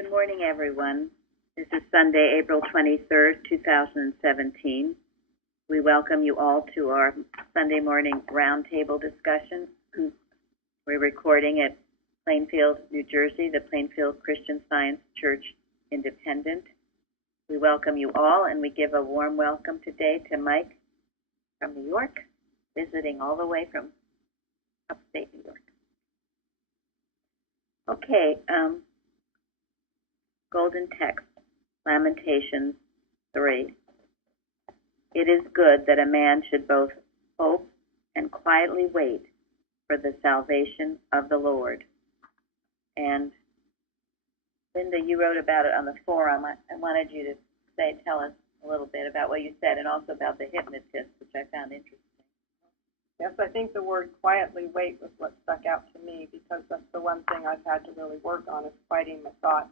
Good morning, everyone. This is Sunday, April 23rd, 2017. We welcome you all to our Sunday morning roundtable discussion. We're recording at Plainfield, New Jersey, the Plainfield Christian Science Church Independent. We welcome you all, and we give a warm welcome today to Mike from New York, visiting all the way from upstate New York. Okay, Golden Text, Lamentations 3. It is good that a man should both hope and quietly wait for the salvation of the Lord. And Linda, you wrote about it on the forum. I wanted you to tell us a little bit about what you said and also about the hypnotist, which I found interesting. Yes, I think the word quietly wait was what stuck out to me, because that's the one thing I've had to really work on, is fighting the thought.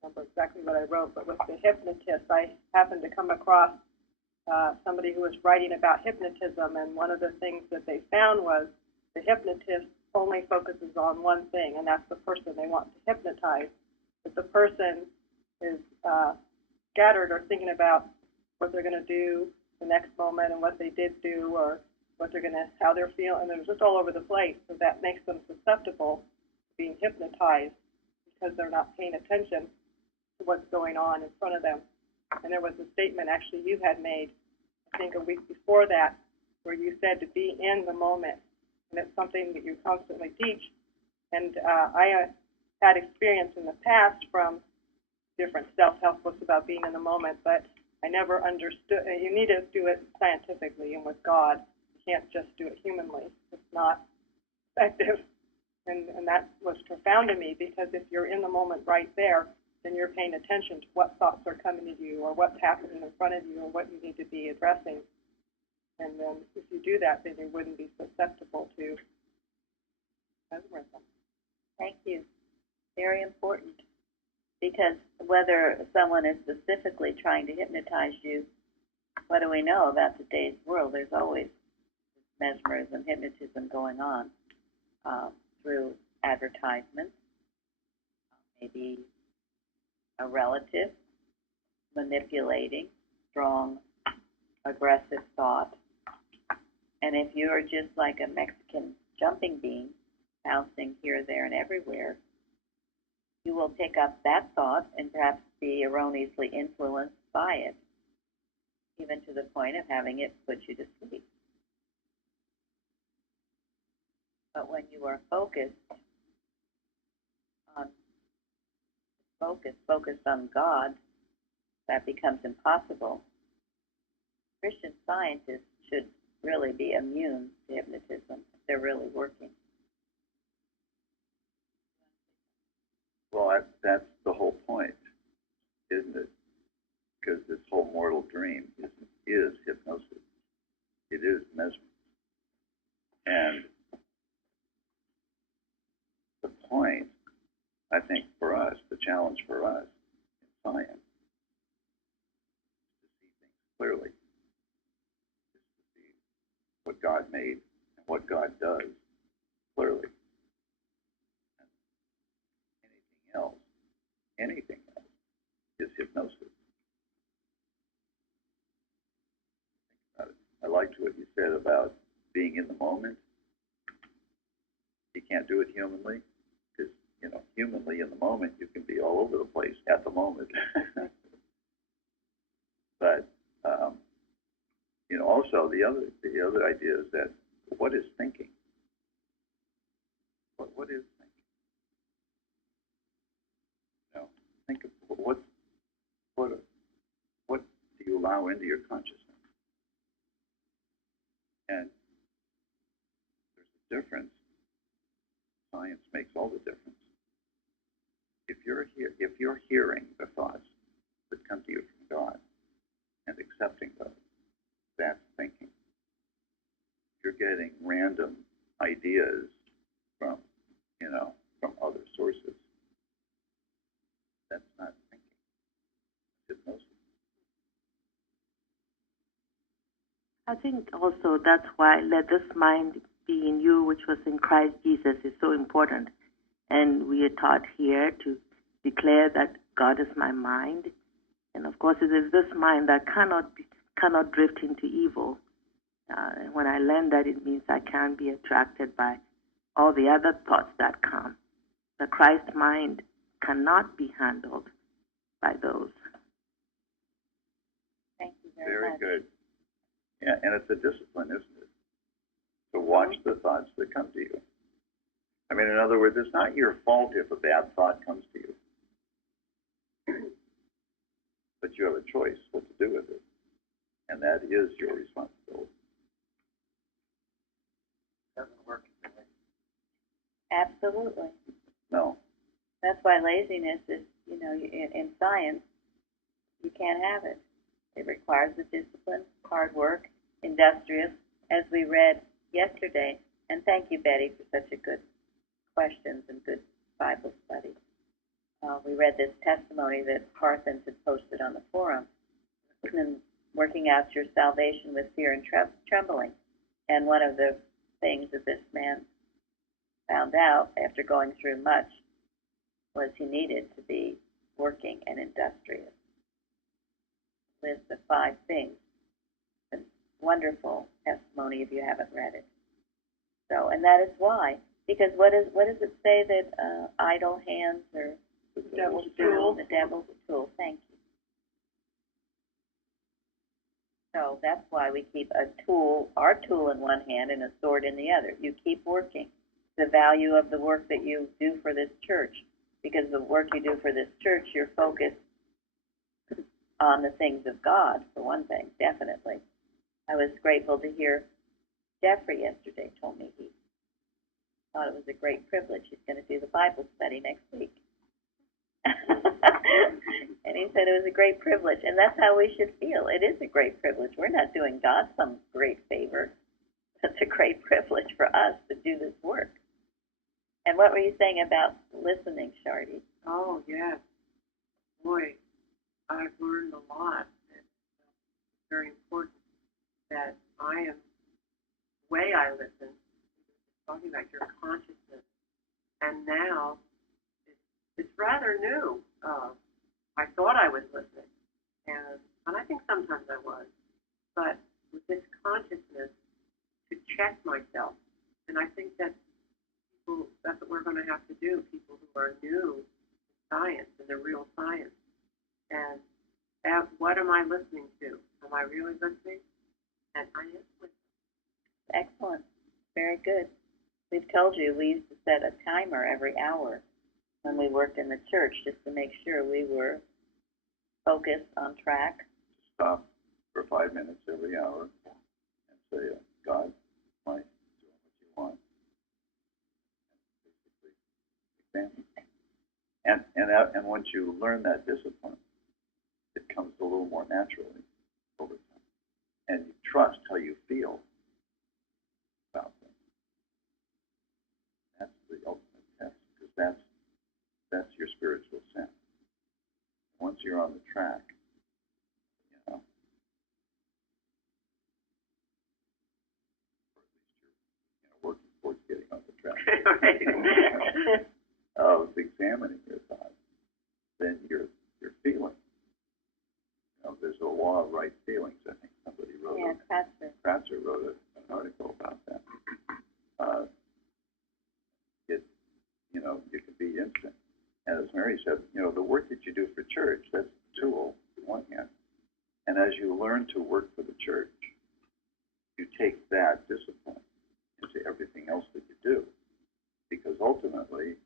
I don't remember exactly what I wrote, but with the hypnotist, I happened to come across somebody who was writing about hypnotism, and one of the things that they found was the hypnotist only focuses on one thing, and that's the person they want to hypnotize. If the person is scattered or thinking about what they're going to do the next moment and what they did do, or what they're how they're feeling, and they're just all over the place, so that makes them susceptible to being hypnotized because they're not paying attention to what's going on in front of them. And there was a statement actually you had made, I think a week before that, where you said to be in the moment, and it's something that you constantly teach. And I had experience in the past from different self-help books about being in the moment, but I never understood. You need to do it scientifically and with God. You can't just do it humanly. It's not effective. And that was profound to me, because if you're in the moment right there, then you're paying attention to what thoughts are coming to you, or what's happening in front of you, or what you need to be addressing. And then if you do that, then you wouldn't be susceptible to mesmerism. Thank you. Very important. Because whether someone is specifically trying to hypnotize you, what do we know about today's world? There's always mesmerism, hypnotism going on through advertisements, maybe a relative manipulating strong, aggressive thought. And if you're just like a Mexican jumping bean, bouncing here, there, and everywhere, you will pick up that thought and perhaps be erroneously influenced by it, even to the point of having it put you to sleep. But when you are focused on God, that becomes impossible. Christian scientists should really be immune to hypnotism if they're really working. Well, that's the whole point, isn't it? Because this whole mortal dream is hypnosis. It is mesmerism. And the point, I think, for us, the challenge for us in science, is to see things clearly, is to see what God made and what God does clearly. Anything else is hypnosis. Think about it. I liked what you said about being in the moment. You can't do it humanly, because, humanly in the moment you can be all over the place at the moment. But also the other idea is that what is thinking? What is thinking? Think of what do you allow into your consciousness? And there's a difference. Science makes all the difference. If you're hearing the thoughts that come to you from God and accepting those, that's thinking. You're getting random ideas from other sources. That's not thinking. It's hypnosis. I think also that's why let this mind be in you, which was in Christ Jesus, is so important. And we are taught here to declare that God is my mind. And of course, it is this mind that cannot drift into evil. And when I learn that, it means I can't be attracted by all the other thoughts that come. The Christ mind cannot be handled by those. Thank you very much. Very good. Yeah, and it's a discipline, isn't it? To watch the thoughts that come to you. I mean, in other words, it's not your fault if a bad thought comes to you. But you have a choice what to do with it. And that is your responsibility. Doesn't work. Absolutely. No. That's why laziness is, in science, you can't have it. It requires the discipline, hard work, industrious, as we read yesterday. And thank you, Betty, for such a good questions and good Bible study. We read this testimony that Parthens had posted on the forum, and working out your salvation with fear and trembling. And one of the things that this man found out after going through much was he needed to be working and industrious. List of 5 things. It's a wonderful testimony if you haven't read it. So, and that is why, because what does it say that idle hands are the devil's tool? The devil's tool. Thank you. So that's why we keep our tool in one hand and a sword in the other. You keep working. The value of the work that you do for this church, because the work you do for this church, you're focused on the things of God, for one thing, definitely. I was grateful to hear Jeffrey yesterday told me he thought it was a great privilege. He's going to do the Bible study next week. And he said it was a great privilege, and that's how we should feel. It is a great privilege. We're not doing God some great favor. It's a great privilege for us to do this work. And what were you saying about listening, Shardy? Oh, yes. Boy, I've learned a lot. It's very important that the way I listen, talking about your consciousness, and now it's rather new. I thought I was listening, and I think sometimes I was, but with this consciousness to check myself, and I think that's what we're going to have to do, people who are new to science and the real science. And what am I listening to? Am I really listening? And I am listening. Excellent. Very good. We've told you we used to set a timer every hour when we worked in the church just to make sure we were focused, on track. Stop for 5 minutes every hour and say, God, am I doing what you want? And basically, and once you learn that discipline, it comes a little more naturally over time. And you trust how you feel about them. That's the ultimate test, because that's your spiritual sense. Once you're on the track, or at least you're working towards getting on the track of examining your thoughts, then you're feeling. There's a law of right feelings. I think somebody wrote. Yeah, Kratzer wrote an article about that. You can be instant. And as Mary said, the work that you do for church, that's the tool on one hand. And as you learn to work for the church, you take that discipline into everything else that you do. Because ultimately,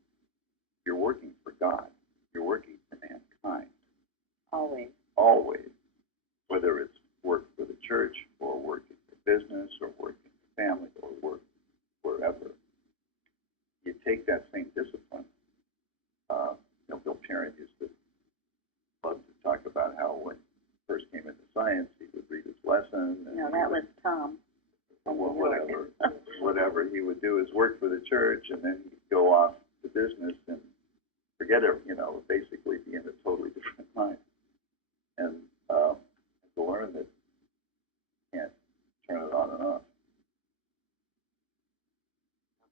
you're working for God. You're working for mankind. Always. Always. Whether it's work for the church, or work in your business, or work in your family, or work wherever. You take that same discipline. Bill Parent used to love to talk about how when he first came into science, he would read his lesson. And no, that was Tom. Well, whatever he would do is work for the church, and then he'd go off to business and forget it, basically be in a totally different mind. And to learn that you can't turn it on and off.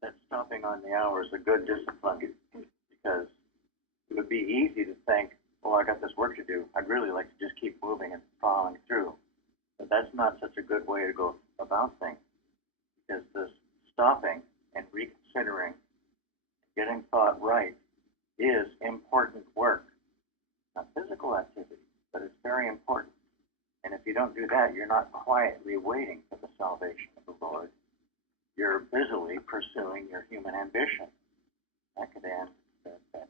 That stopping on the hour is a good discipline. be easy to think, oh, I got this work to do. I'd really like to just keep moving and following through. But that's not such a good way to go about things, because this stopping and reconsidering, getting thought right, is important work. Not physical activity, but it's very important. And if you don't do that, you're not quietly waiting for the salvation of the Lord. You're busily pursuing your human ambition. That could end very badly.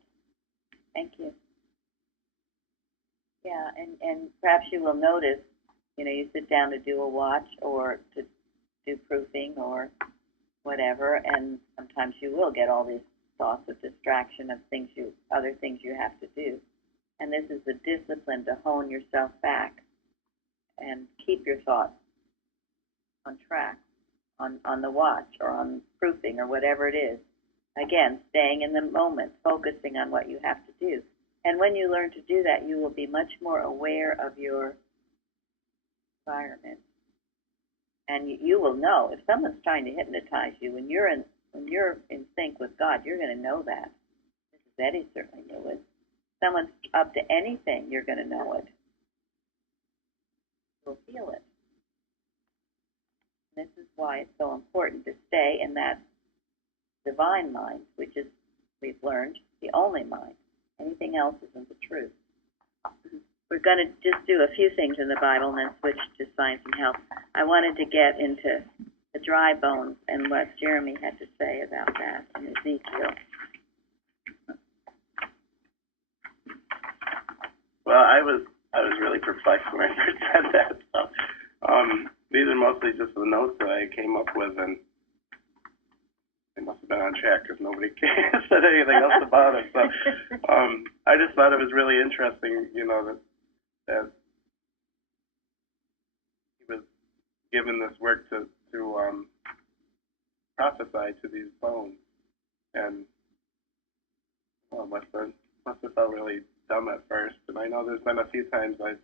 Thank you. Yeah, and perhaps you will notice, you sit down to do a watch or to do proofing or whatever, and sometimes you will get all these thoughts of distraction of other things you have to do. And this is the discipline to hone yourself back and keep your thoughts on track, on the watch or on proofing or whatever it is. Again, staying in the moment, focusing on what you have to do. And when you learn to do that, you will be much more aware of your environment. And you will know if someone's trying to hypnotize you, when you're in sync with God, you're going to know that. Mrs. Eddie certainly knew it. If someone's up to anything, you're going to know it. You'll feel it. This is why it's so important to stay in that divine mind, which is, we've learned, the only mind. Anything else isn't the truth. We're going to just do a few things in the Bible and then switch to science and health. I wanted to get into the dry bones and what Jeremy had to say about that in Ezekiel. Well, I was really perplexed when I first read that. So, these are mostly just the notes that I came up with, and they must have been on track because nobody said anything else about it. So, I just thought it was really interesting, that he was given this work to prophesy to these bones, and must have felt really dumb at first. And I know there's been a few times I've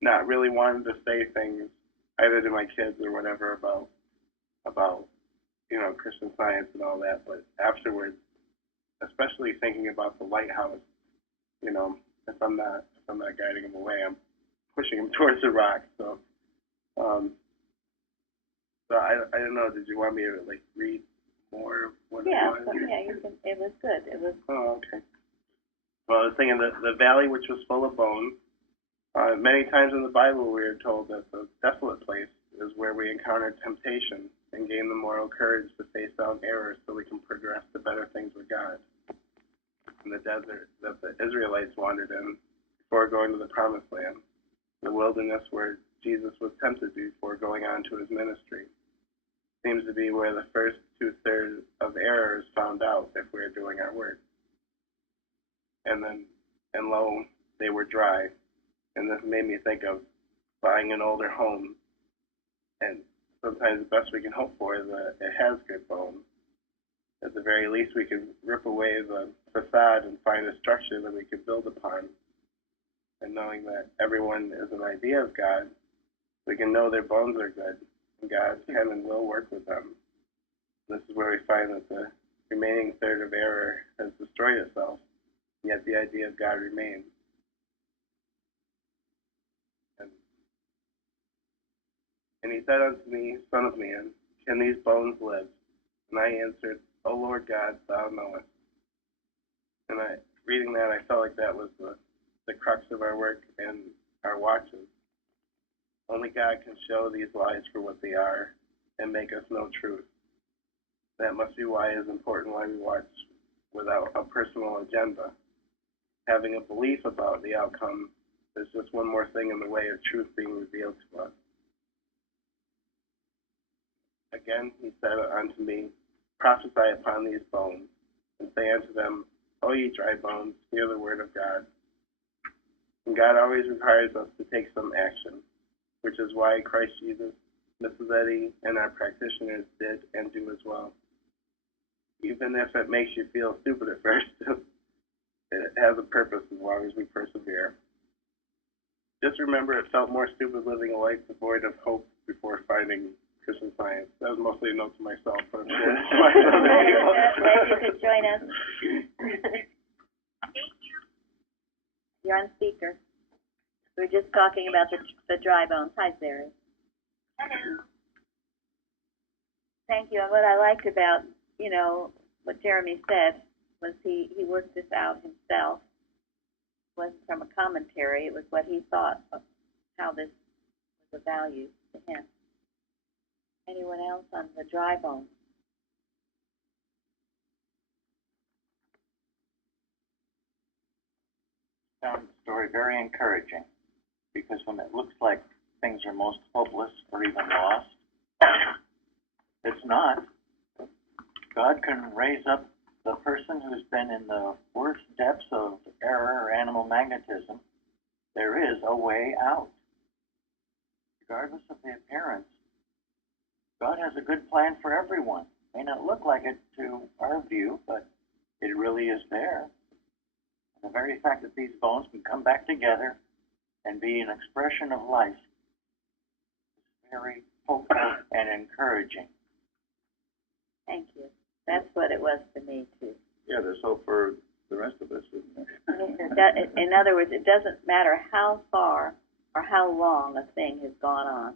not really wanted to say things either to my kids or whatever about Christian Science and all that, but afterwards, especially thinking about the lighthouse, if I'm not guiding him away, I'm pushing him towards the rock. So I don't know. Did you want me to read more of what it was? Yeah, you can. It was good. It was. Oh, okay. Well, I was thinking that the valley which was full of bones. Many times in the Bible, we are told that the desolate place is where we encounter temptation and gain the moral courage to face down errors so we can progress to better things with God. In the desert that the Israelites wandered in before going to the Promised Land, the wilderness where Jesus was tempted before going on to his ministry, seems to be where the first 2/3 of error is found out if we're doing our work. And lo, they were dry. And this made me think of buying an older home. And sometimes the best we can hope for is that it has good bones. At the very least, we can rip away the facade and find a structure that we can build upon. And knowing that everyone is an idea of God, we can know their bones are good, and God can and will work with them. This is where we find that the remaining third of error has destroyed itself, yet the idea of God remains. And he said unto me, Son of man, can these bones live? And I answered, O Lord God, thou knowest. And reading that, I felt like that was the crux of our work and our watches. Only God can show these lies for what they are and make us know truth. That must be why it is important why we watch without a personal agenda. Having a belief about the outcome is just one more thing in the way of truth being revealed to us. Again, he said unto me, Prophesy upon these bones, and say unto them, O ye dry bones, hear the word of God. And God always requires us to take some action, which is why Christ Jesus, Mrs. Eddie, and our practitioners did and do as well. Even if it makes you feel stupid at first, it has a purpose as long as we persevere. Just remember, it felt more stupid living a life devoid of hope before finding Christian Science. That was mostly a note to myself, but I'm sure it's fine. Glad you could join us. You're on speaker. We were just talking about the dry bones. Hi, Zary. Thank you. And what I liked about, what Jeremy said was he worked this out himself. It wasn't from a commentary. It was what he thought of how this was of value to him. Anyone else on the dry bones? Found the story very encouraging because when it looks like things are most hopeless or even lost, it's not. God can raise up the person who's been in the worst depths of error or animal magnetism. There is a way out. Regardless of the appearance, God has a good plan for everyone. May not look like it to our view, but it really is there. And the very fact that these bones can come back together and be an expression of life is very hopeful and encouraging. Thank you. That's what it was to me, too. Yeah, there's hope for the rest of us, isn't there? In other words, it doesn't matter how far or how long a thing has gone on,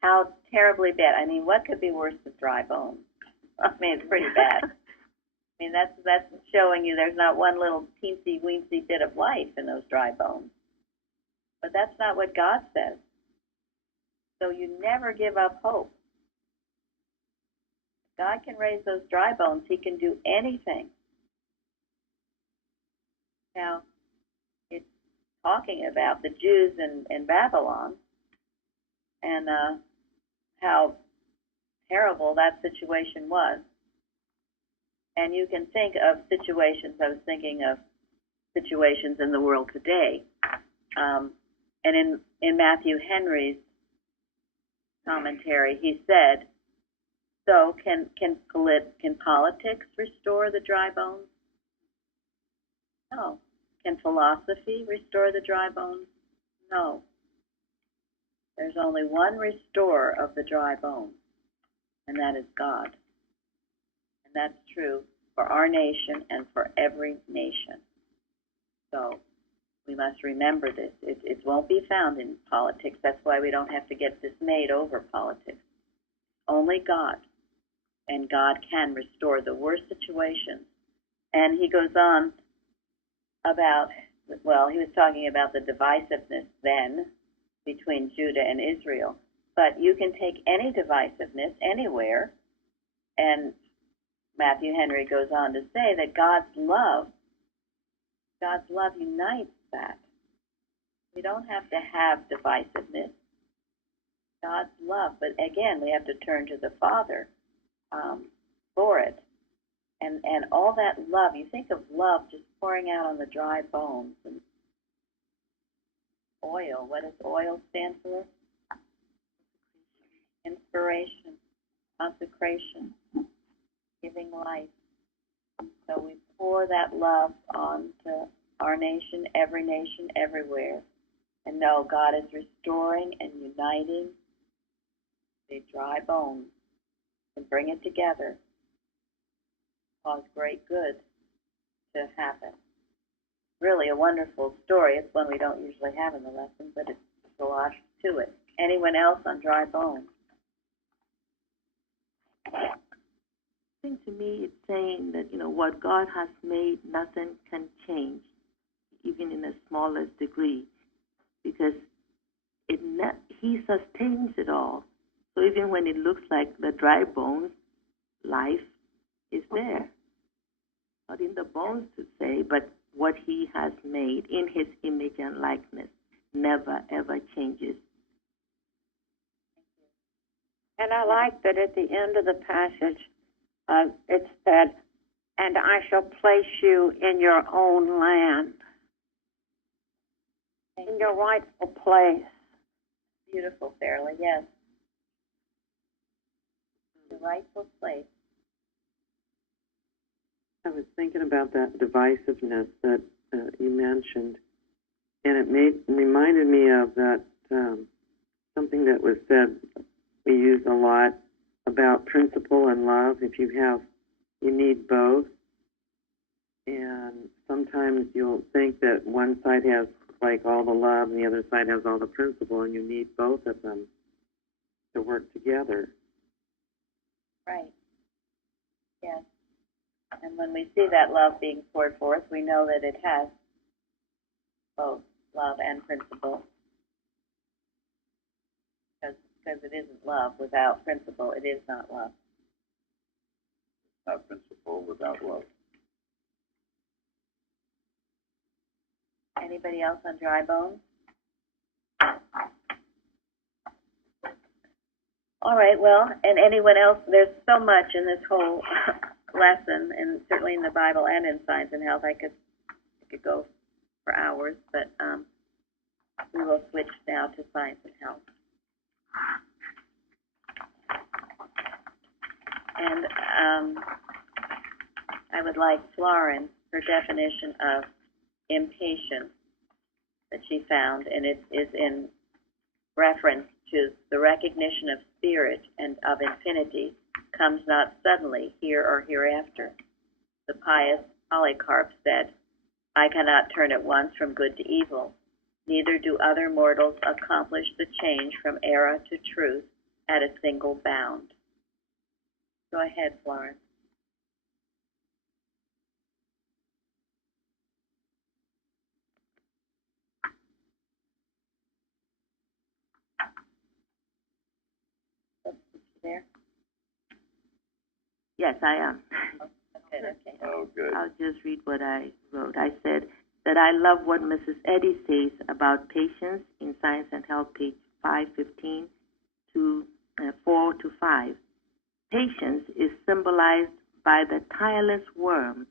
how terribly bad. I mean, what could be worse than dry bones? I mean, it's pretty bad. I mean, that's showing you there's not one little teensy-weensy bit of life in those dry bones. But that's not what God says. So you never give up hope. God can raise those dry bones. He can do anything. Now, it's talking about the Jews in Babylon and how terrible that situation was. And you can think of situations, I was thinking of situations in the world today. And in Matthew Henry's commentary, he said, so can politics restore the dry bones? No. Can philosophy restore the dry bones? No. There's only one restorer of the dry bones, and that is God. And that's true for our nation and for every nation. So we must remember this. It won't be found in politics. That's why we don't have to get dismayed over politics. Only God. And God can restore the worst situations. And he goes on about, well, he was talking about the divisiveness then between Judah and Israel. But you can take any divisiveness anywhere, and Matthew Henry goes on to say that God's love unites that. We don't have to have divisiveness. God's love, but again, we have to turn to the Father for it. And all that love, you think of love just pouring out on the dry bones. And oil, what does oil stand for? Inspiration, consecration, giving life. So we pour that love onto our nation, everywhere. And know God is restoring and uniting the dry bones and bring it together, cause great good to happen. Really a wonderful story. It's one we don't usually have in the lesson, but it's a lot to it. Anyone else on dry bones? I think to me it's saying that, what God has made, nothing can change, even in the smallest degree, because He sustains it all. So even when it looks like the dry bones, life is there. Not in the bones to say, but what He has made in His image and likeness never, ever changes. And I like that at the end of the passage, it said, and I shall place you in your own land, in your rightful place. Beautiful, Fairly, yes. The rightful place. I was thinking about that divisiveness that you mentioned, and it reminded me of that something that was said we use a lot about principle and love. If you need both, and sometimes you'll think that one side has like all the love and the other side has all the principle, and you need both of them to work together. Right. Yes. And when we see that love being poured forth, we know that it has both love and principle. Because it isn't love without principle, it is not love. Not principle without love. Anybody else on dry bones? All right, well, and anyone else, there's so much in this whole lesson, and certainly in the Bible and in Science and Health. I could go for hours, but we will switch now to Science and Health. And I would like Florence, her definition of impatience that she found, and it is in reference to the recognition of spirit and of infinity comes not suddenly here or hereafter. The pious Polycarp said, I cannot turn at once from good to evil, neither do other mortals accomplish the change from error to truth at a single bound. Go ahead, Florence. Is she there? Yes, I am. Okay. Oh, good. I'll just read what I wrote. I said that I love what Mrs. Eddy says about patience in Science and Health, page 515 to 4 to 5. Patience is symbolized by the tireless worm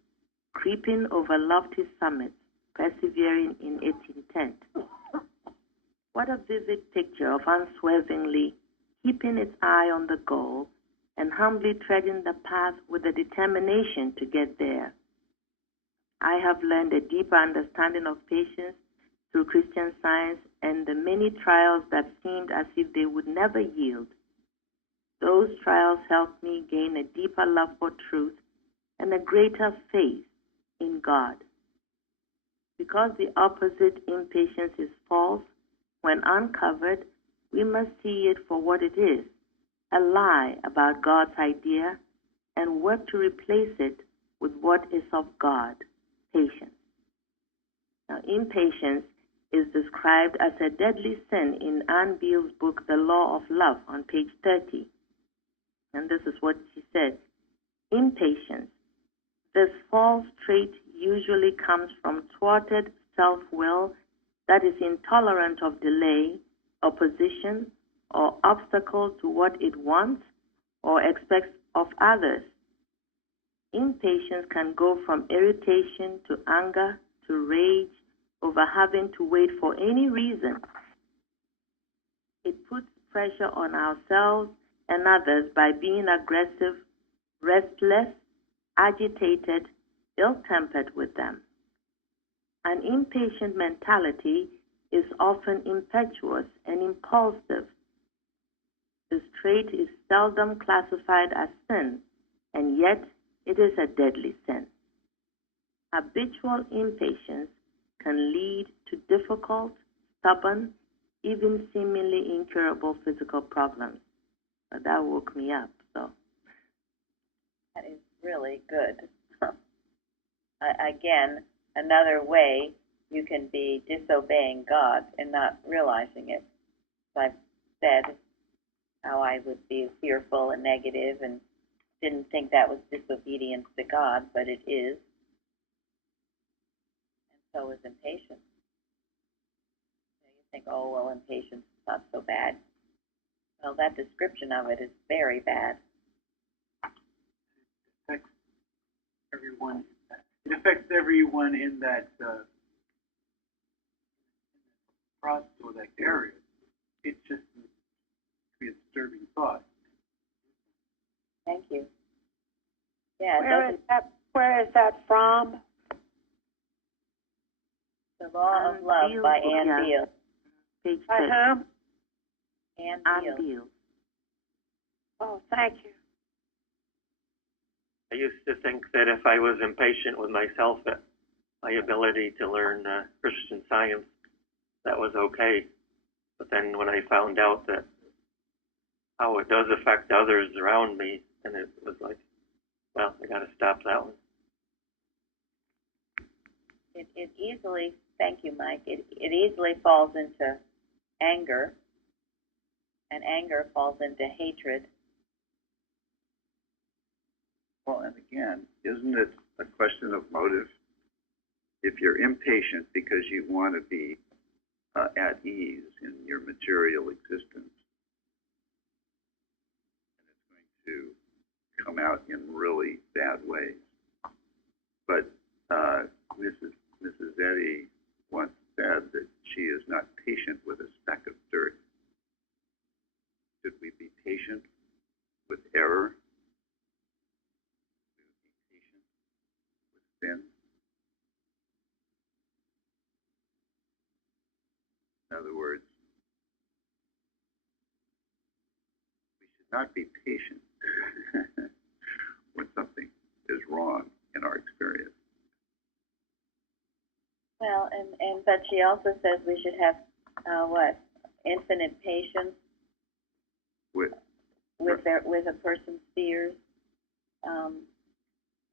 creeping over lofty summits, persevering in its intent. What a vivid picture of unswervingly keeping its eye on the goal and humbly treading the path with a determination to get there. I have learned a deeper understanding of patience through Christian Science and the many trials that seemed as if they would never yield. Those trials helped me gain a deeper love for truth and a greater faith in God. Because the opposite, impatience, is false, when uncovered, we must see it for what it is, a lie about God's idea, and work to replace it with what is of God, patience. Now, impatience is described as a deadly sin in Anne Beale's book, The Law of Love, on page 30. And this is what she said. Impatience. This false trait usually comes from thwarted self-will that is intolerant of delay, opposition, or obstacle to what it wants or expects of others. Impatience can go from irritation to anger to rage over having to wait for any reason. It puts pressure on ourselves and others by being aggressive, restless, agitated, ill-tempered with them. An impatient mentality is often impetuous and impulsive. This trait is seldom classified as sin, and yet it is a deadly sin. Habitual impatience can lead to difficult, stubborn, even seemingly incurable physical problems. But that woke me up, so. That is really good. Again, another way you can be disobeying God and not realizing it. So I've said how I would be fearful and negative and didn't think that was disobedience to God, but it is. And so is impatience. You think, oh, well, impatience is not so bad. Well, that description of it is very bad. Everyone. It affects everyone in that process or that area. It's just a disturbing thought. Thank you. Yeah, Where is that from? The Law of Love by Anne Beale. Page By 30. whom? Anne Beale. Oh, thank you. I used to think that if I was impatient with myself, that my ability to learn Christian Science that was okay. But then when I found out that how it does affect others around me, and it was like, well, I got to stop that one. It easily, thank you, Mike, it easily falls into anger, and anger falls into hatred. Well, and again, isn't it a question of motive? If you're impatient because you want to be at ease in your material existence, and it's going to come out in really bad ways. But Mrs. Eddy once said that she is not patient with a speck of dirt. Should we be patient with error? Should we be patient with sin? In other words, we should not be patient when something is wrong in our experience. Well, but she also says we should have infinite patience with a person's fears.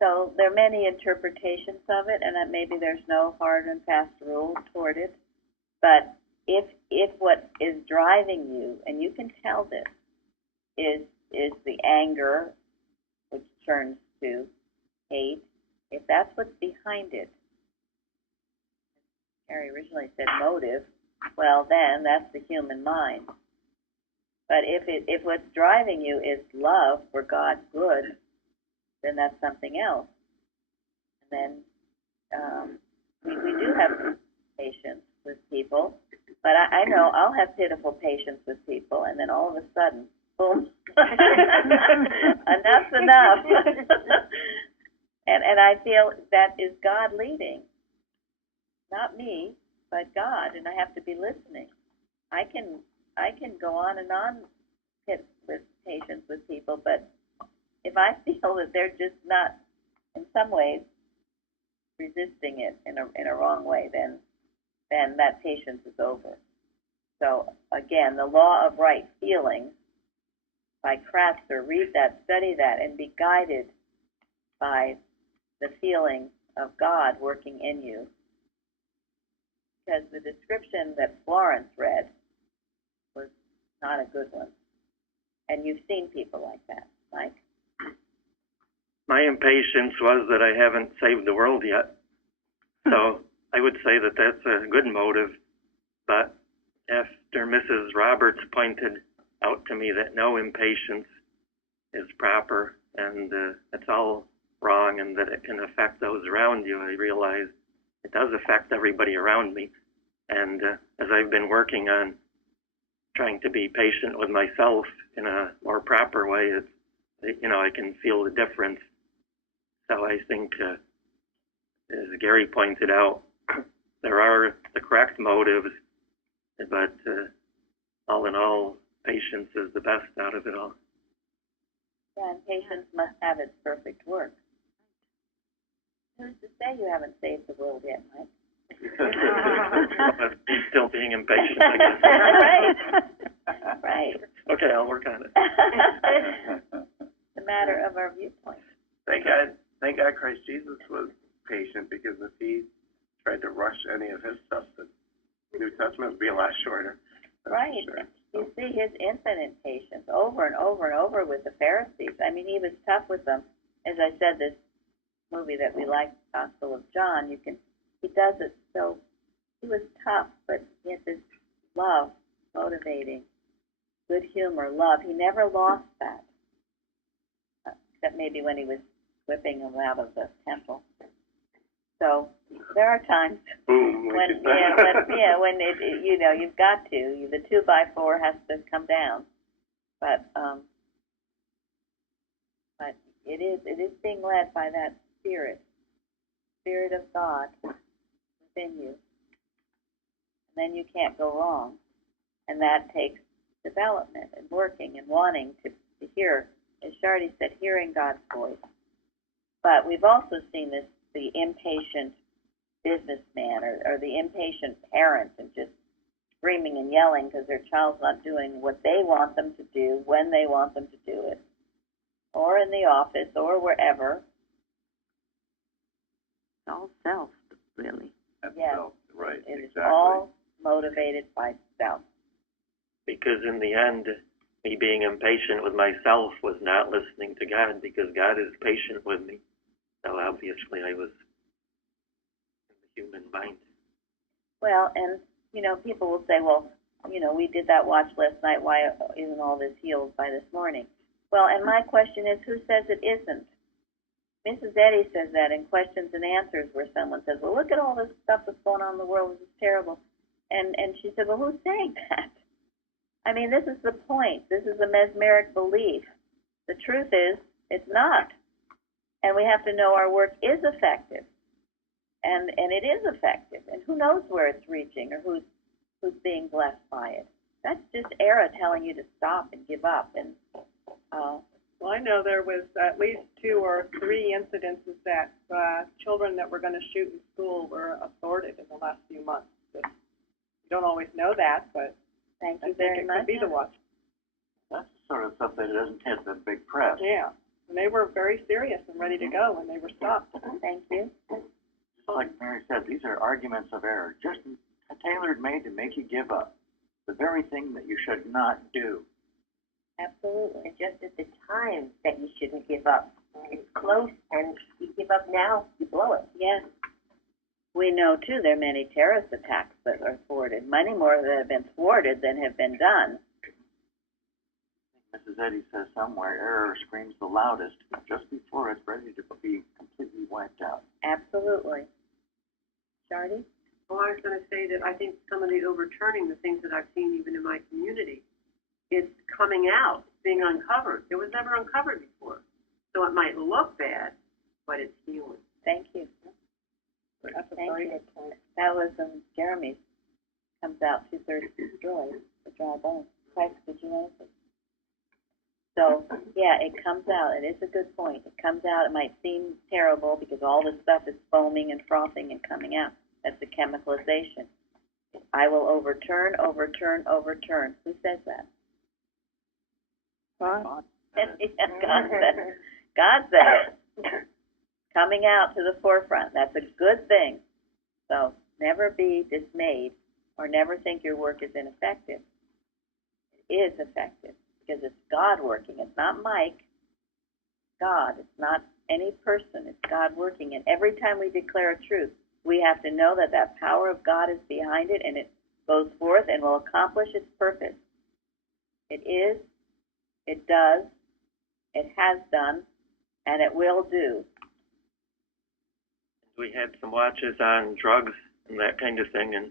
So there are many interpretations of it, and that maybe there's no hard and fast rule toward it. But if what is driving you, and you can tell this, is the anger, which turns to hate, if that's what's behind it, Harry originally said motive, well then that's the human mind. But if what's driving you is love for God's good, then that's something else. And then we do have patience with people, but I know I'll have pitiful patience with people, and then all of a sudden, boom, enough's enough. and I feel that is God leading. Not me, but God, and I have to be listening. I can go on and on with patience with people, but if I feel that they're just not, in some ways, resisting it in a wrong way, then that patience is over. So again, the law of right feelings by Kratzer, read that, study that, and be guided by the feeling of God working in you. Because the description that Florence read was not a good one. And you've seen people like that, Mike? My impatience was that I haven't saved the world yet. So I would say that that's a good motive. But after Mrs. Roberts pointed out to me that no impatience is proper and it's all wrong and that it can affect those around you, I realized it does affect everybody around me. And as I've been working on trying to be patient with myself in a more proper way, I can feel the difference. So I think, as Gary pointed out, there are the correct motives, but all in all, patience is the best out of it all. Yeah, and patience must have its perfect work. Who's to say you haven't saved the world yet, Mike? He's still being impatient, I guess. Right. Okay, I'll work on it. It's a matter of our viewpoint. Thank God Christ Jesus was patient, because if he tried to rush any of his stuff, the New Testament would be a lot shorter. Right. Sure. You see his infinite patience over and over and over with the Pharisees. I mean, he was tough with them. As I said, this movie that we like, Gospel of John, he does it so, he was tough, but he had this love, motivating, good humor, love. He never lost that, except maybe when he was whipping them out of the temple. So there are times Boom, when you've got to. The 2x4 has to come down, but it is being led by that Spirit of God within you, and then you can't go wrong, and that takes development and working and wanting to hear, as Shardy said, hearing God's voice. But we've also seen this, the impatient businessman or the impatient parent, and just screaming and yelling because their child's not doing what they want them to do when they want them to do it, or in the office or wherever. It's all self, really. That's Yes. self, right, It is exactly. all motivated by self. Because in the end, me being impatient with myself was not listening to God, because God is patient with me. So obviously I was in the human mind. Well, and, people will say, well, we did that watch last night, why isn't all this healed by this morning? Well, and my question is, who says it isn't? Mrs. Eddy says that in Questions and Answers, where someone says, well, look at all this stuff that's going on in the world, this is terrible. And she said, well, who's saying that? I mean, this is the point. This is a mesmeric belief. The truth is, it's not. And we have to know our work is effective. And it is effective. And who knows where it's reaching or who's being blessed by it. That's just error telling you to stop and give up. And Well, I know there was at least 2 or 3 incidences that children that were going to shoot in school were aborted in the last few months. You don't always know that, but thank I you think very it much. could be the watch. That's the sort of stuff that doesn't hit the big press. Yeah, and they were very serious and ready to go when they were stopped. Thank you. Just like Mary said, these are arguments of error, just tailored made to make you give up. The very thing that you should not do. Absolutely. And just at the time that you shouldn't give up. It's close, and you give up now, you blow it. Yes. We know, too, there are many terrorist attacks that are thwarted, many more that have been thwarted than have been done. Mrs. Eddy says somewhere, error screams the loudest just before it's ready to be completely wiped out. Absolutely. Shardy? Well, I was going to say that I think some of the overturning, the things that I've seen even in my community, is coming out, being uncovered. It was never uncovered before. So it might look bad, but it's healing. Thank you. That's a Thank very you. good point. That was Jeremy's. Comes out 2/3 destroyed, the dry bone. Christ, did you want to say? So, yeah, it comes out. It is a good point. It comes out. It might seem terrible because all this stuff is foaming and frothing and coming out. That's the chemicalization. I will overturn, overturn, overturn. Who says that? God. Yes, God said it. God said it. Coming out to the forefront. That's a good thing. So never be dismayed or never think your work is ineffective. It is effective because it's God working. It's not Mike. God. It's not any person. It's God working. And every time we declare a truth, we have to know that that power of God is behind it, and it goes forth and will accomplish its purpose. It is, it does, it has done, and it will do. We had some watches on drugs and that kind of thing, and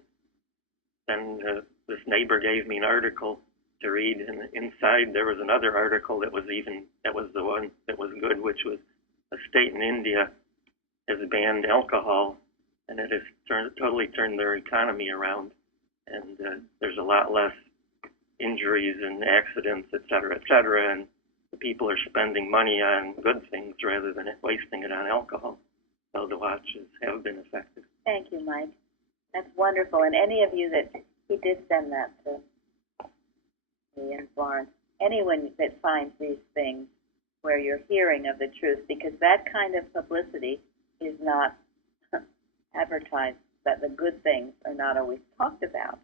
then this neighbor gave me an article to read, and inside there was another article that was the one that was good, which was a state in India has banned alcohol, and it has totally turned their economy around, and there's a lot less injuries and accidents, et cetera, and the people are spending money on good things rather than wasting it on alcohol. So the watches have been effective. Thank you, Mike. That's wonderful. And any of you that, he did send that to me in Florence, anyone that finds these things where you're hearing of the truth, because that kind of publicity is not advertised, that the good things are not always talked about.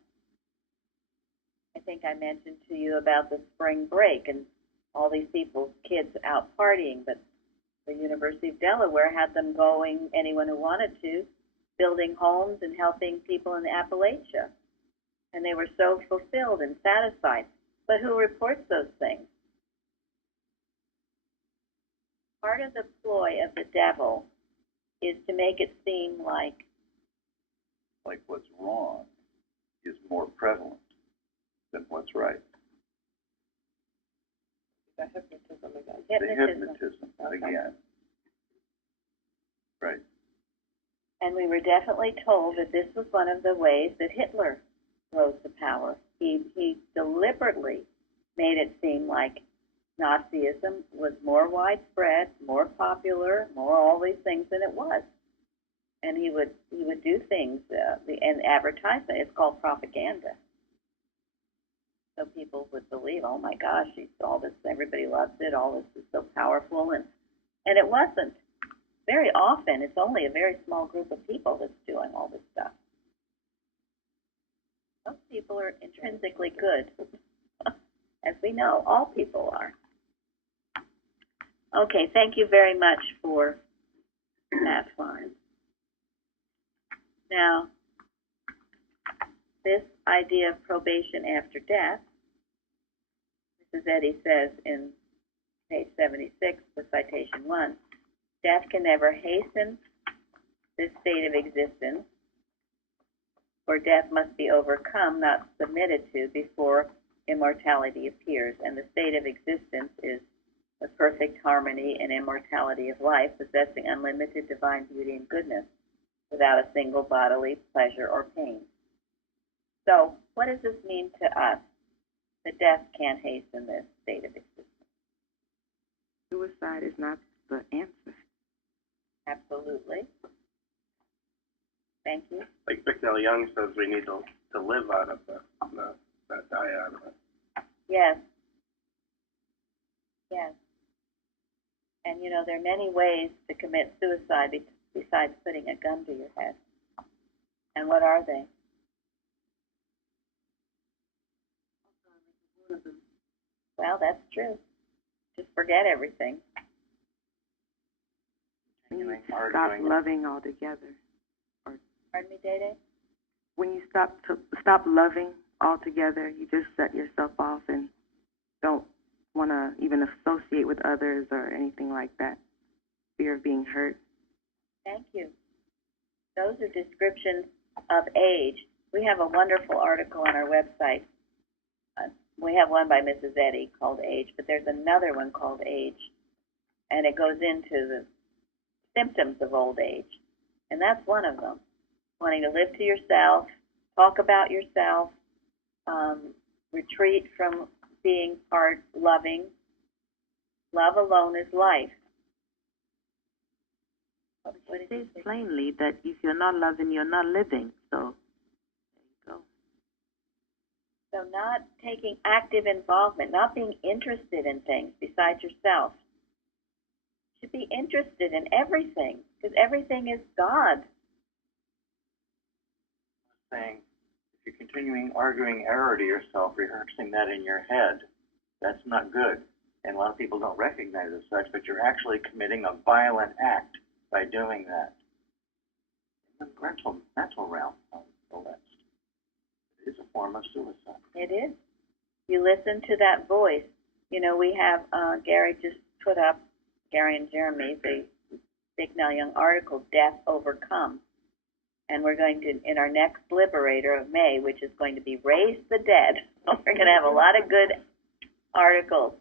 I think I mentioned to you about the spring break and all these people, kids out partying, but the University of Delaware had them going, anyone who wanted to, building homes and helping people in Appalachia. And they were so fulfilled and satisfied. But who reports those things? Part of the ploy of the devil is to make it seem like what's wrong is more prevalent than what's right. The hypnotism again. The hypnotism again. Right. And we were definitely told that this was one of the ways that Hitler rose to power. He deliberately made it seem like Nazism was more widespread, more popular, more all these things than it was. And he would do things, and advertisement, it's called propaganda. So people would believe, oh my gosh, all this, everybody loves it, all this is so powerful, and it wasn't. Very often, it's only a very small group of people that's doing all this stuff. Most people are intrinsically good. As we know, all people are. Okay, thank you very much for that, Florence. Now, this idea of probation after death, Mrs. Eddy says in page 76 for citation 1, death can never hasten this state of existence, for death must be overcome, not submitted to, before immortality appears. And the state of existence is the perfect harmony and immortality of life, possessing unlimited divine beauty and goodness, without a single bodily pleasure or pain. So, what does this mean to us? That death can't hasten this state of existence. Suicide is not the answer. Absolutely. Thank you. Like Bicknell Young says, we need to live out of it, not die out of it. Yes. Yes. And you know, there are many ways to commit suicide besides putting a gun to your head. And what are they? Well, that's true. Just forget everything. When you stop loving altogether. Pardon me, Day-Day? When you stop loving altogether, you just set yourself off and don't want to even associate with others or anything like that. Fear of being hurt. Thank you. Those are descriptions of age. We have a wonderful article on our website. We have one by Mrs. Eddy called Age, but there's another one called Age, and it goes into the symptoms of old age, and that's one of them. Wanting to live to yourself, talk about yourself, retreat from being part loving. Love alone is life. It says plainly that if you're not loving, you're not living. So, there you go. So not taking active involvement, not being interested in things besides yourself. You should be interested in everything, because everything is God. Saying, if you're continuing arguing error to yourself, rehearsing that in your head, that's not good. And a lot of people don't recognize it as such, but you're actually committing a violent act by doing that. In the mental realm, it is a form of suicide. It is. You listen to that voice. You know, we have, Gary just put up, Gary and Jeremy, the Bicknell Young article, Death Overcome. And we're going to, in our next Liberator of May, which is going to be Raise the Dead, we're going to have a lot of good articles,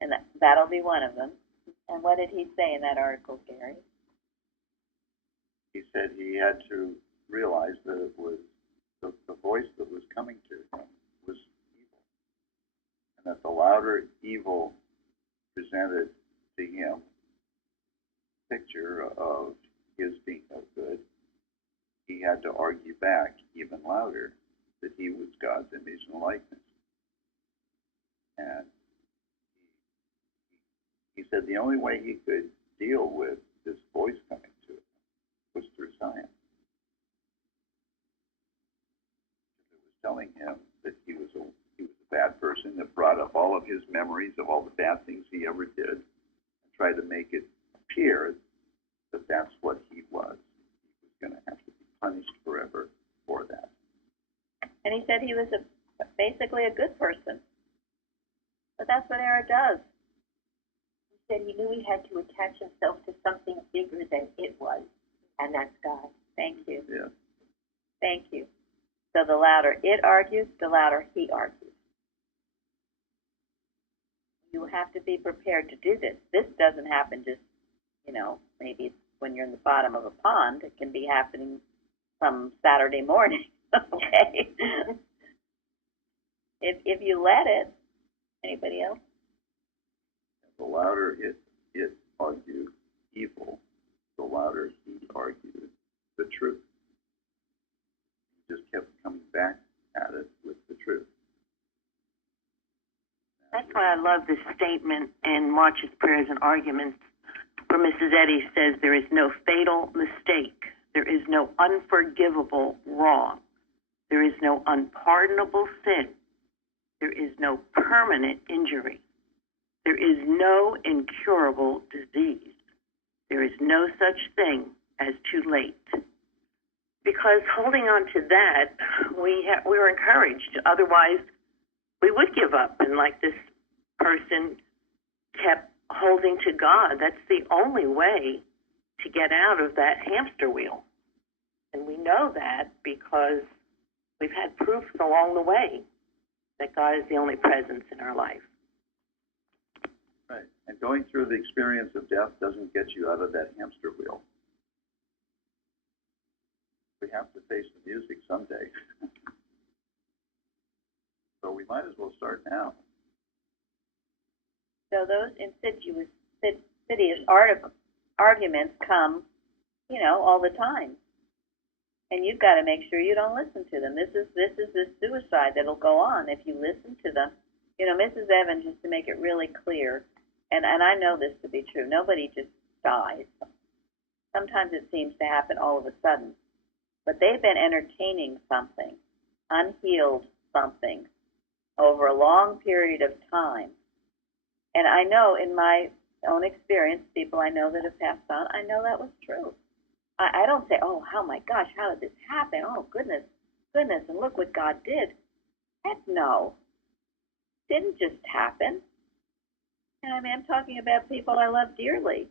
and that'll be one of them. And what did he say in that article, Gary? He said he had to realize that it was the voice that was coming to him was evil, and that the louder evil presented to him a picture of his being no good, he had to argue back even louder that he was God's image and likeness. And he said the only way he could deal with this voice coming to him was through science. It was telling him that he was a bad person, that brought up all of his memories of all the bad things he ever did, and tried to make it appear that that's what he was. He was going to have to be punished forever for that. And he said he was basically a good person. But that's what error does. He said he knew he had to attach himself to something bigger than it was, and that's God. Thank you. Yeah. Thank you. So the louder it argues, the louder he argues. You have to be prepared to do this. This doesn't happen just, you know, maybe when you're in the bottom of a pond. It can be happening some Saturday morning, okay? If you let it. Anybody else? The louder it argued evil, the louder he argued the truth. He just kept coming back at it with the truth. love this statement in March's Prayers and Arguments where Mrs. Eddy says there is no fatal mistake, there is no unforgivable wrong, there is no unpardonable sin, there is no permanent injury, there is no incurable disease, there is no such thing as too late. Because holding on to that, we were encouraged. Otherwise, we would give up. And like this person kept holding to God, that's the only way to get out of that hamster wheel. And we know that because we've had proofs along the way that God is the only presence in our life. Right. And going through the experience of death doesn't get you out of that hamster wheel. We have to face the music someday. So we might as well start now. So those insidious arguments come, all the time. And you've got to make sure you don't listen to them. This is the suicide that'll go on if you listen to them. Mrs. Evans, just to make it really clear, and I know this to be true, nobody just dies. Sometimes it seems to happen all of a sudden. But they've been entertaining something, unhealed something, over a long period of time. And I know in my own experience, people I know that have passed on, I know that was true. I don't say, oh my gosh, how did this happen? Oh, goodness, and look what God did. Heck no. It didn't just happen. And I'm talking about people I love dearly.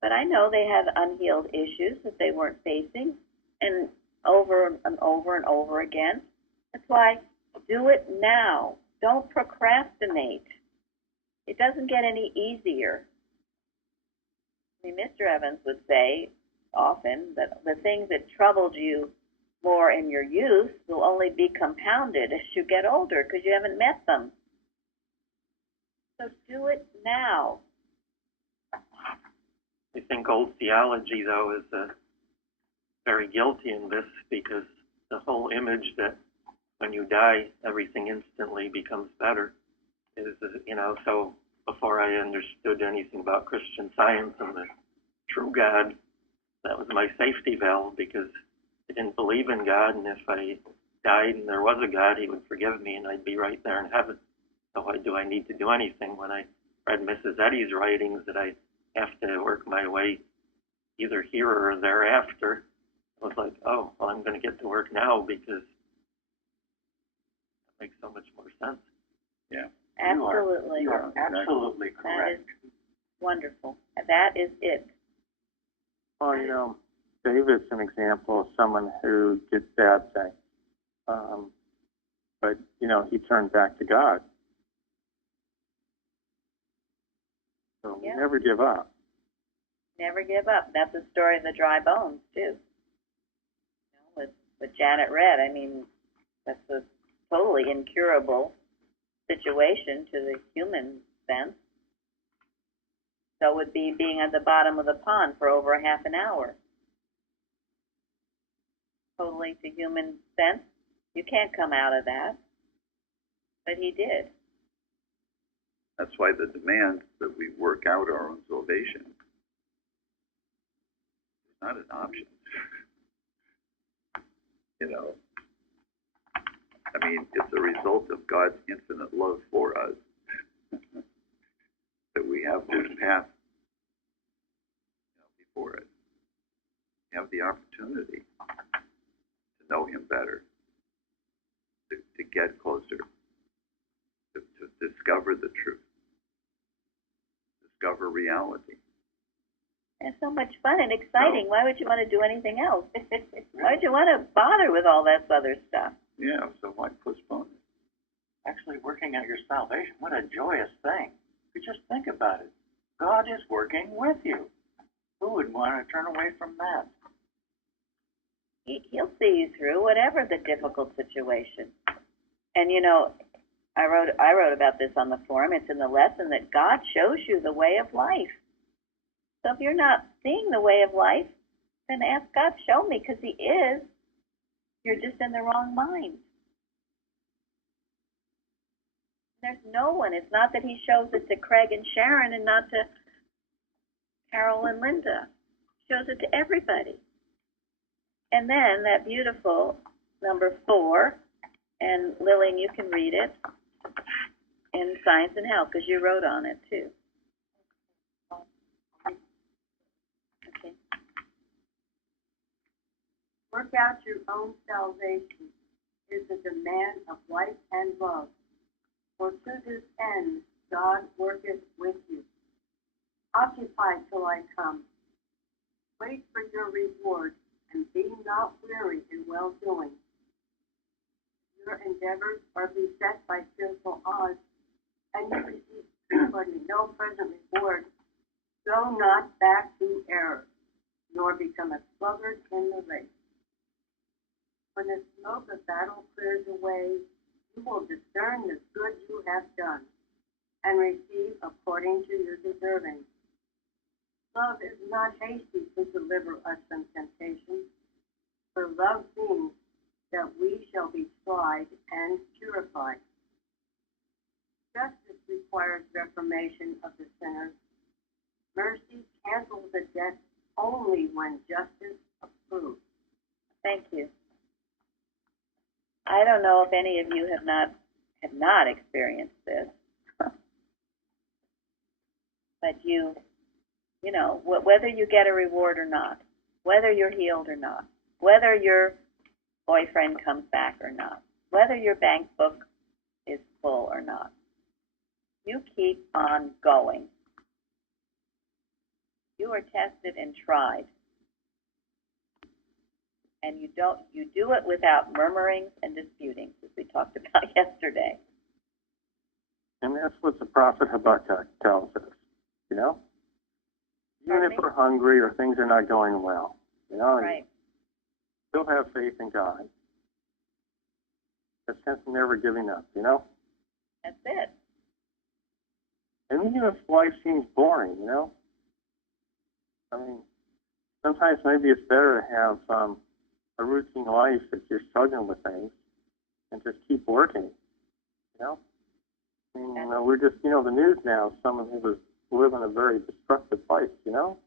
But I know they had unhealed issues that they weren't facing, and over and over and over again. That's why do it now. Don't procrastinate. It doesn't get any easier. Mr. Evans would say often that the things that troubled you more in your youth will only be compounded as you get older because you haven't met them. So do it now. I think old theology, though, is very guilty in this because the whole image that when you die, everything instantly becomes better is, so before I understood anything about Christian Science and the true God, that was my safety valve because I didn't believe in God, and if I died and there was a God, he would forgive me and I'd be right there in heaven. So why do I need to do anything? When I read Mrs. Eddy's writings that I have to work my way either here or thereafter, I was like, oh, well, I'm going to get to work now because that makes so much more sense. Yeah. Absolutely. You are absolutely correct. That is wonderful. That is it. Well, David's an example of someone who did bad things. But, he turned back to God. So we never give up. Never give up. That's the story of the dry bones, too. With Janet Redd, that's a totally incurable situation to the human sense. So would be being at the bottom of the pond for over a half an hour. Totally to human sense, you can't come out of that. But he did. That's why the demand that we work out our own salvation is not an option. It's a result of God's infinite love for us that we have this path before it. We have the opportunity to know him better, to get closer, to discover the truth, discover reality. It's so much fun and exciting. Why would you want to do anything else? Why would you want to bother with all that other stuff? Yeah, so why postpone it? Actually working out your salvation, what a joyous thing. You just think about it. God is working with you. Who would want to turn away from that? He'll see you through whatever the difficult situation. And I wrote about this on the forum. It's in the lesson that God shows you the way of life. So if you're not seeing the way of life, then ask God, show me, because he is. You're just in the wrong mind. There's no one. It's not that he shows it to Craig and Sharon and not to Carol and Linda. He shows it to everybody. And then that beautiful number 4, and Lillian, you can read it, in Science and Health, because you wrote on it too. Okay. Work out your own salvation is the demand of life and love. For to this end God worketh with you. Occupy till I come. Wait for your reward, and be not weary in well-doing. Your endeavors are beset by fearful odds, and you receive no present reward. Go not back to error, nor become a sluggard in the race. When the smoke of battle clears away, you will discern the good you have done, and receive according to your deserving. Love is not hasty to deliver us from temptation, for love means that we shall be tried and purified. Justice requires reformation of the sinner. Mercy cancels the debt only when justice approves. Thank you. I don't know if any of you have not experienced this, but you know, whether you get a reward or not, whether you're healed or not, whether your boyfriend comes back or not, whether your bank book is full or not, you keep on going. You are tested and tried. And you do it without murmurings and disputings, as we talked about yesterday. And that's what the prophet Habakkuk tells us, you know? Even if we're hungry or things are not going well, you know, right. Still have faith in God. That sense of never giving up, you know? That's it. And even if life seems boring, you know? I mean, sometimes maybe it's better to have a routine life if you're struggling with things and just keep working, you know? I mean, we're just, you know, the news now, someone who was living a very destructive life, you know?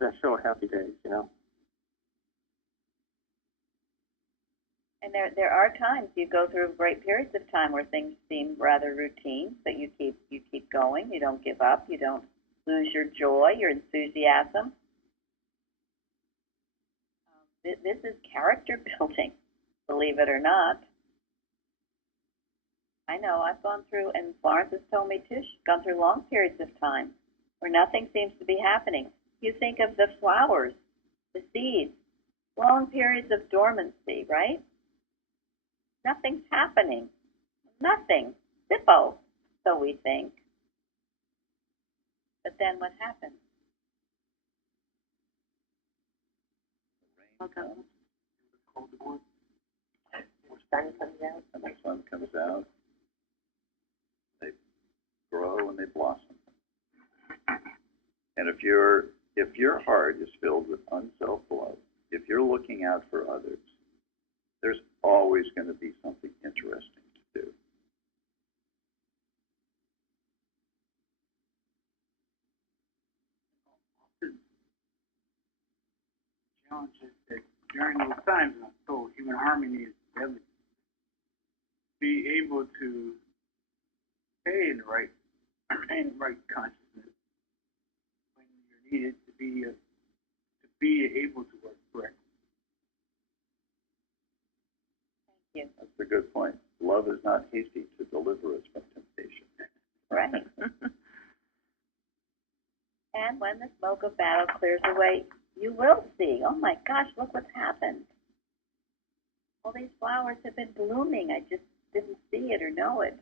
That show Happy Days, you know? And there are times you go through great periods of time where things seem rather routine, but you keep going, you don't give up, you don't lose your joy, your enthusiasm. This is character building, believe it or not. I know, I've gone through, and Florence has told me too, she's gone through long periods of time where nothing seems to be happening. You think of the flowers, the seeds, long periods of dormancy, right? Nothing's happening. Nothing. Zippo, so we think. But then what happens? Sun comes out. And the sun comes out. They grow and they blossom. And if your heart is filled with unself-love, if you're looking out for others, there's always going to be something interesting to do. Often, the challenge is that during those times, I'm told human harmony is deadly. Be able to stay in the right consciousness when you're needed to be able to work correctly. Thank you. That's a good point. Love is not hasty to deliver us from temptation. Right. And when the smoke of battle clears away, you will see, oh my gosh, look what's happened. All these flowers have been blooming. I just didn't see it or know it.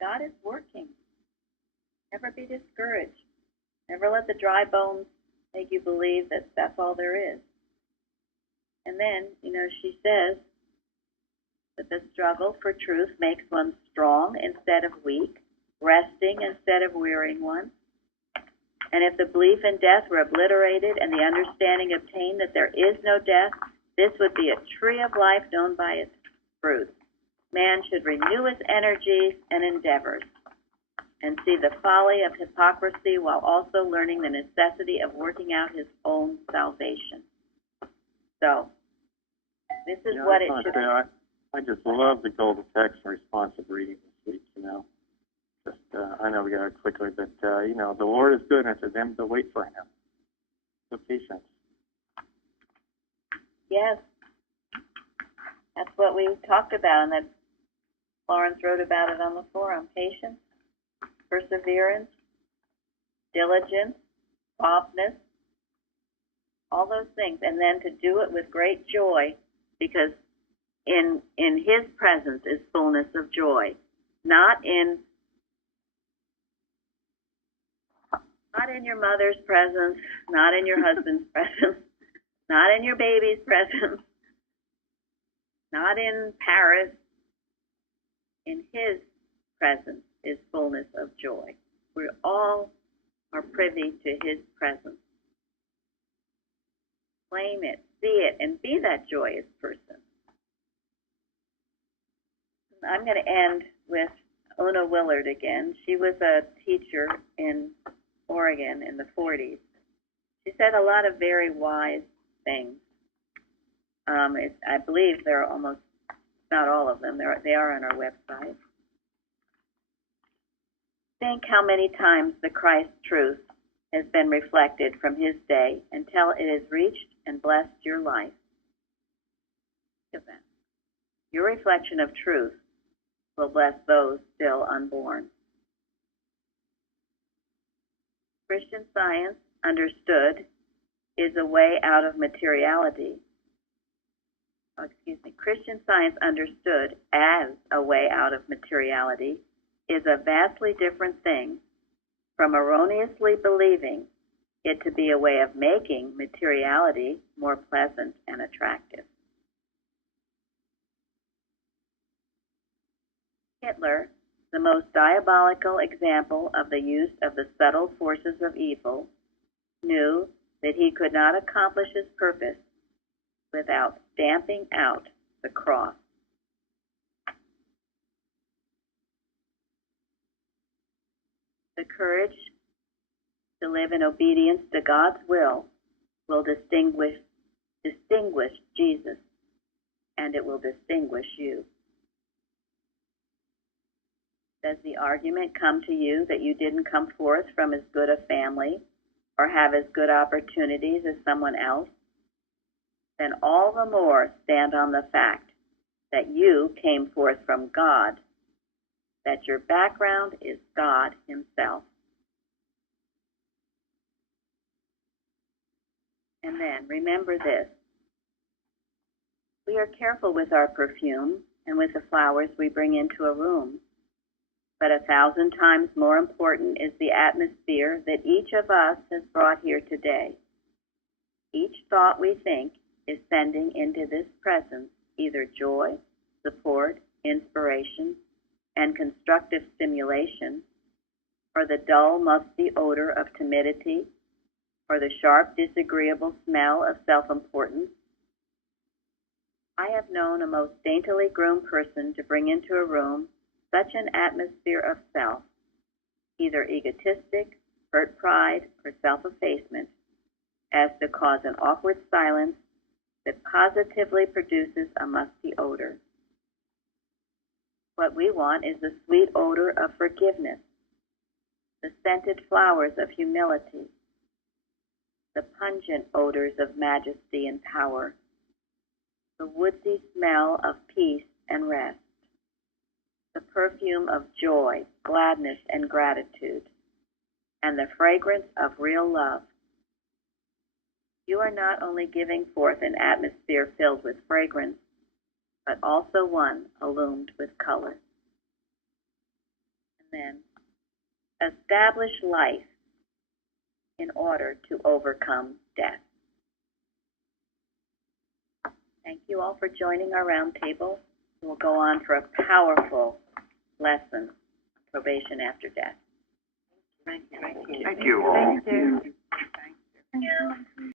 God is working. Never be discouraged. Never let the dry bones make you believe that that's all there is. And then, you know, she says that the struggle for truth makes one strong instead of weak, resting instead of wearying one. And if the belief in death were obliterated and the understanding obtained that there is no death, this would be a tree of life known by its fruit. man should renew his energies and endeavors, and see the folly of hypocrisy while also learning the necessity of working out his own salvation. So, this is what it should be. I just love the golden text and responsive reading this week, you know. Just, I know we got it quickly, but, you know, the Lord is good, and to them to wait for him. So patience. Yes. That's what we talked about, and that Florence wrote about it on the forum. Patience, perseverance, diligence, promptness, all those things. And then to do it with great joy, because in his presence is fullness of joy. Not in your mother's presence, not in your husband's presence, not in your baby's presence, not in Paris. In his presence is fullness of joy. We all are privy to his presence. Claim it, see it, and be that joyous person. I'm going to end with Una Willard again. She was a teacher in Oregon in the 40s. She said a lot of very wise things. I believe they're almost, not all of them, they are on our website. Think how many times the Christ truth has been reflected from his day until it has reached and blessed your life. Think of that. Your reflection of truth will bless those still unborn. Christian Science, understood, is a way out of materiality. Christian Science, understood as a way out of materiality, is a vastly different thing from erroneously believing it to be a way of making materiality more pleasant and attractive. Hitler, the most diabolical example of the use of the subtle forces of evil, knew that he could not accomplish his purpose without stamping out the cross. The courage to live in obedience to God's will distinguish Jesus, and it will distinguish you. Does the argument come to you that you didn't come forth from as good a family or have as good opportunities as someone else? Then all the more stand on the fact that you came forth from God, that your background is God himself. And then remember this. We are careful with our perfume and with the flowers we bring into a room. But 1,000 times more important is the atmosphere that each of us has brought here today. Each thought we think is sending into this presence either joy, support, inspiration, and constructive stimulation, or the dull, musty odor of timidity, or the sharp, disagreeable smell of self-importance. I have known a most daintily groomed person to bring into a room such an atmosphere of self, either egotistic, hurt pride, or self-effacement, as to cause an awkward silence that positively produces a musty odor. What we want is the sweet odor of forgiveness, the scented flowers of humility, the pungent odors of majesty and power, the woodsy smell of peace and rest, the perfume of joy, gladness, and gratitude, and the fragrance of real love. You are not only giving forth an atmosphere filled with fragrance, but also one illumined with color. And then, establish life in order to overcome death. Thank you all for joining our roundtable. We'll go on for a powerful lesson, probation after death. Thank you all. Thank you.